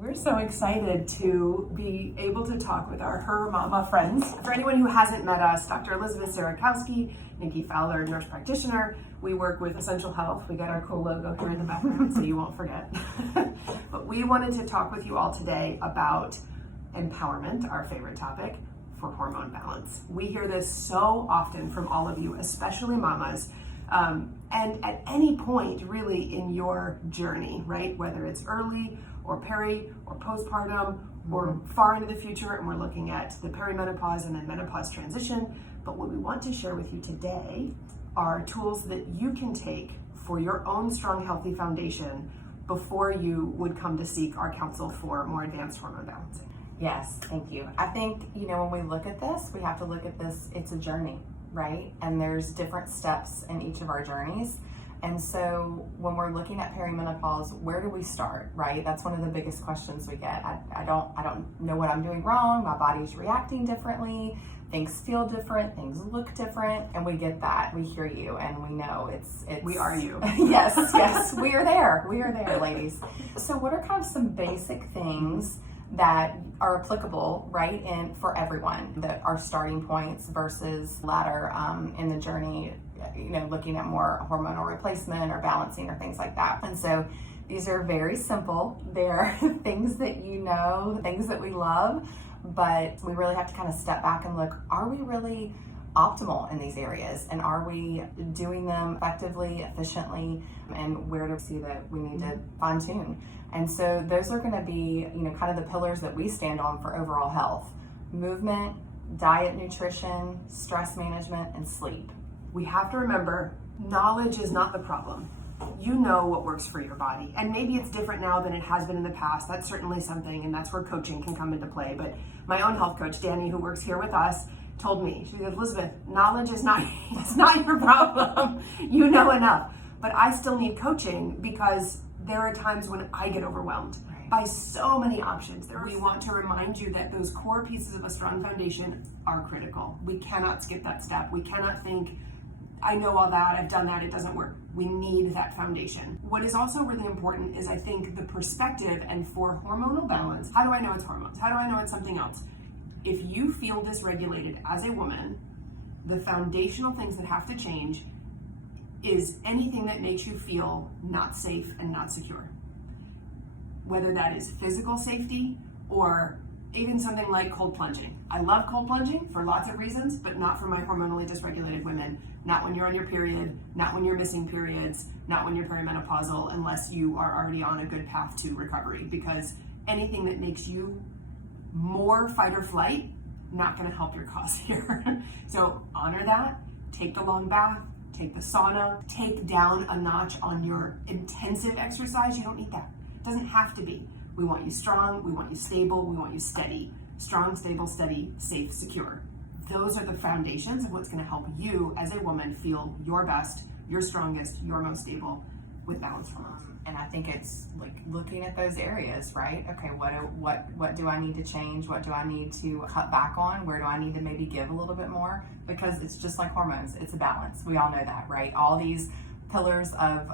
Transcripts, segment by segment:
We're so excited to be able to talk with our Her Mama friends. For anyone who hasn't met us, Dr. Elizabeth Sierakowski Nikki Fowler, nurse practitioner. We work with Essential Health. We got our cool logo here in the background so you won't forget. But we wanted to talk with you all today about empowerment, our favorite topic, for hormone balance. We hear this so often from all of you, especially mamas. And at any point really in your journey, right? Whether it's early or peri or postpartum or far into the future, and we're looking at the perimenopause and then menopause transition. But what we want to share with you today are tools that you can take for your own strong, healthy foundation before you would come to seek our counsel for more advanced hormone balancing. Yes, thank you. I think, when we look at this, we have to look at this, it's a journey, right? And there's different steps in each of our journeys. And so when we're looking at perimenopause, where do we start, right? That's one of the biggest questions we get. I don't know what I'm doing wrong. My body's reacting differently. Things feel different. Things look different. And we get that. We hear you and we know it's We are you. Yes, we are there. We are there, ladies. So what are kind of some basic things that are applicable, right, and for everyone, that are starting points versus latter in the journey, looking at more hormonal replacement or balancing or things like that. And so these are very simple. They're things that things that we love, but we really have to kind of step back and look, are we really optimal in these areas? And are we doing them effectively, efficiently? And where do we see that we need to fine tune? And so those are going to be, kind of the pillars that we stand on for overall health: movement, diet, nutrition, stress management, and sleep. We have to remember, knowledge is not the problem. You know what works for your body. And maybe it's different now than it has been in the past. That's certainly something, and that's where coaching can come into play. But my own health coach, Danny, who works here with us, told me, she said, Elizabeth, knowledge is not, it's not your problem. You know enough. But I still need coaching because there are times when I get overwhelmed by so many options. We want to remind you that those core pieces of a strong foundation are critical. We cannot skip that step. We cannot think, I know all that, I've done that, it doesn't work. We need that foundation. What is also really important is, I think, the perspective. And for hormonal balance, how do I know it's hormones? How do I know it's something else? If you feel dysregulated as a woman, the foundational things that have to change is anything that makes you feel not safe and not secure. Whether that is physical safety or even something like cold plunging. I love cold plunging for lots of reasons, but not for my hormonally dysregulated women. Not when you're on your period, not when you're missing periods, not when you're perimenopausal, unless you are already on a good path to recovery. Because anything that makes you more fight or flight, not gonna help your cause here. So honor that, take the long bath, take the sauna, take down a notch on your intensive exercise. You don't need that. It doesn't have to be. We want you strong, we want you stable, we want you steady. Strong, stable, steady, safe, secure. Those are the foundations of what's gonna help you as a woman feel your best, your strongest, your most stable with balanced hormones. And I think it's like looking at those areas, right? Okay, what do I need to change? What do I need to cut back on? Where do I need to maybe give a little bit more? Because it's just like hormones, it's a balance. We all know that, right? All these pillars of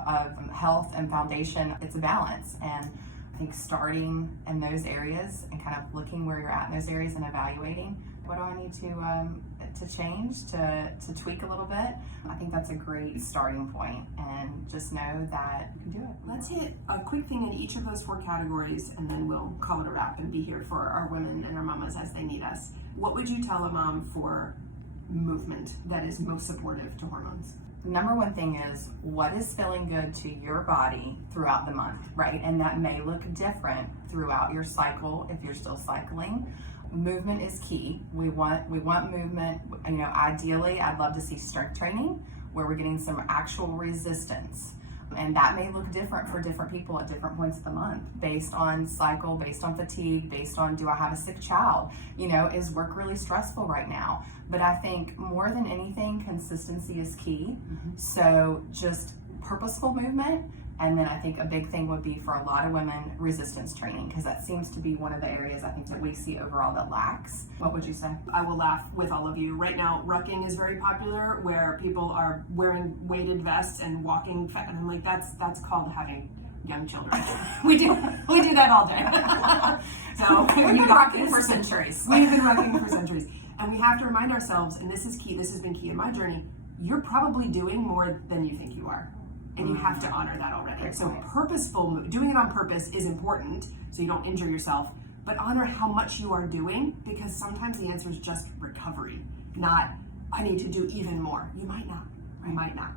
health and foundation, it's a balance. And I think starting in those areas and kind of looking where you're at in those areas and evaluating, what do I need to change, to tweak a little bit? I think that's a great starting point, and just know that you can do it. Let's hit a quick thing in each of those 4 categories, and then we'll call it a wrap and be here for our women and our mamas as they need us. What would you tell a mom for movement that is most supportive to hormones? Number one thing is, what is feeling good to your body throughout the month, right? And that may look different throughout your cycle if you're still cycling. Movement is key. We want movement. Ideally, I'd love to see strength training where we're getting some actual resistance. And that may look different for different people at different points of the month, based on cycle, based on fatigue, based on, do I have a sick child? Is work really stressful right now? But I think more than anything, consistency is key. Mm-hmm. So just purposeful movement. And then I think a big thing would be for a lot of women, resistance training, because that seems to be one of the areas I think that we see overall that lacks. What would you say? I will laugh with all of you. Right now, rucking is very popular, where people are wearing weighted vests and walking, and I'm like, that's called having young children. we do that all day. So We've been rocking for centuries. We've been rocking for centuries. And we have to remind ourselves, and this is key, this has been key in my journey, you're probably doing more than you think you are. And you have to honor that already. So doing it on purpose is important so you don't injure yourself, but honor how much you are doing, because sometimes the answer is just recovery, not I need to do even more. You might not. You might not.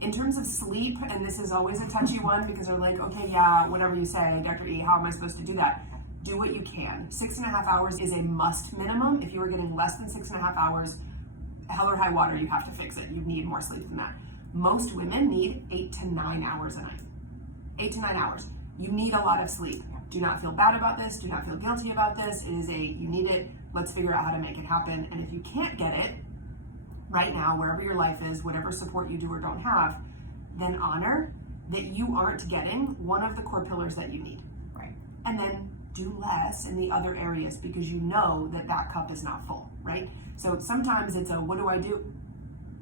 In terms of sleep, and this is always a touchy one because they're like, okay, yeah, whatever you say, Dr. E, how am I supposed to do that? Do what you can. 6.5 hours is a must minimum. If you are getting less than 6.5 hours, hell or high water, you have to fix it. You need more sleep than that. Most women need 8 to 9 hours a night. 8 to 9 hours. You need a lot of sleep. Do not feel bad about this. Do not feel guilty about this. You need it. Let's figure out how to make it happen. And if you can't get it right now, wherever your life is, whatever support you do or don't have, then honor that you aren't getting one of the core pillars that you need. Right. And then do less in the other areas because you know that that cup is not full, right? So sometimes it's what do I do?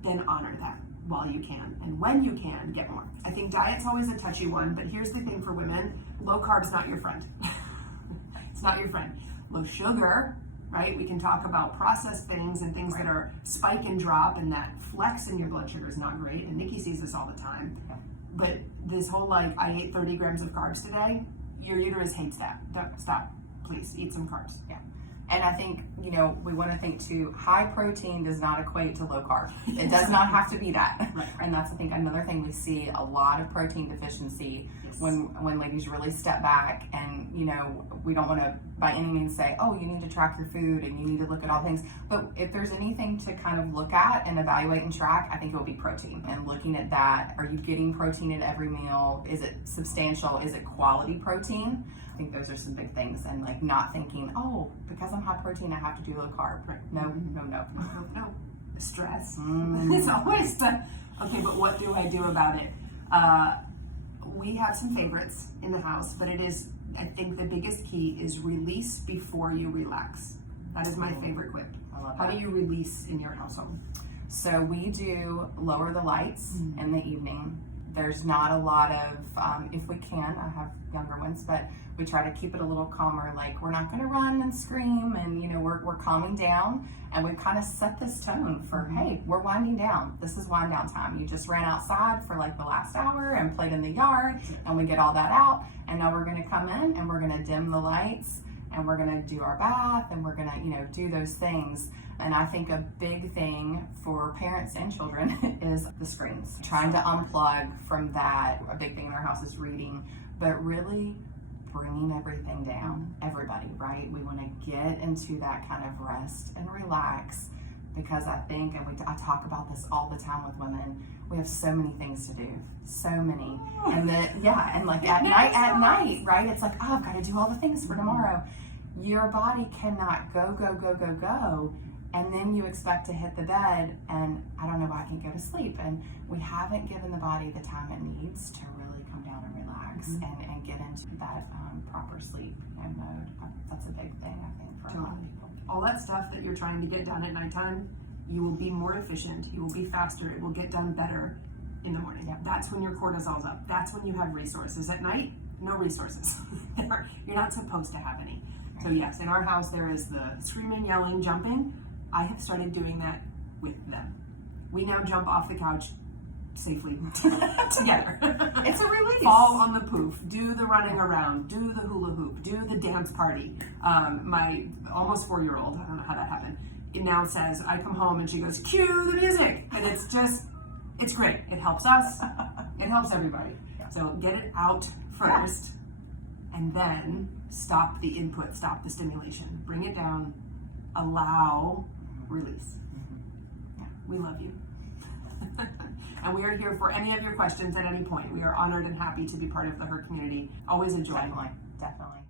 Then honor that while you can. And when you can, get more. I think diet's always a touchy one, but here's the thing for women, low carb's not your friend. It's not your friend. Low sugar, right? We can talk about processed things and things that are spike and drop, and that flex in your blood sugar is not great. And Nikki sees this all the time. Yeah. But this whole I ate 30 grams of carbs today, your uterus hates that. Stop. Please eat some carbs. Yeah. And I think, we want to think too, high protein does not equate to low carb. It does not have to be that. Right. And that's, I think, another thing we see a lot of protein deficiency when ladies really step back and, we don't want to by any means say, oh, you need to track your food and you need to look at all things. But if there's anything to kind of look at and evaluate and track, I think it will be protein. And looking at that, are you getting protein at every meal? Is it substantial? Is it quality protein? I think those are some big things, and not thinking, oh, because I'm high protein, I have to do low carb. Right. No. Stress. It's always okay, but what do I do about it? We have some favorites in the house, but I think the biggest key is release before you relax. That is my favorite quip. I love How that. do you release in your household? So we do lower the lights in the evening. There's not a lot of, if we can, I have younger ones, but we try to keep it a little calmer. Like, we're not going to run and scream, and we're calming down, and we've kind of set this tone for, hey, we're winding down. This is wind down time. You just ran outside for the last hour and played in the yard, and we get all that out, and now we're going to come in and we're going to dim the lights, and we're going to do our bath, and we're going to, do those things. And I think a big thing for parents and children is the screens. Trying to unplug from that. A big thing in our house is reading, but really bringing everything down. Everybody, right? We want to get into that kind of rest and relax, because I think, and I talk about this all the time with women, we have so many things to do, so many. And at night, right? It's like, oh, I've got to do all the things for tomorrow. Your body cannot go, and then you expect to hit the bed, and I don't know if I can go to sleep. And we haven't given the body the time it needs to really come down and relax and get into that proper sleep mode. That's a big thing, I think, for a lot of people. All that stuff that you're trying to get done at nighttime, you will be more efficient, you will be faster, it will get done better in the morning. Yep. That's when your cortisol's up. That's when you have resources. At night, no resources. You're not supposed to have any. So yes, in our house there is the screaming, yelling, jumping. I have started doing that with them. We now jump off the couch safely together. It's a release. Fall on the poof, do the running around, do the hula hoop, do the dance party. My almost 4-year-old, I don't know how that happened, it now says, I come home and she goes, cue the music. And it's great. It helps us. It helps everybody. Yeah. So get it out first, and then stop the input, stop the stimulation. Bring it down, allow, release. Yeah, we love you. And we are here for any of your questions at any point. We are honored and happy to be part of the HER community. Always a joy. Definitely.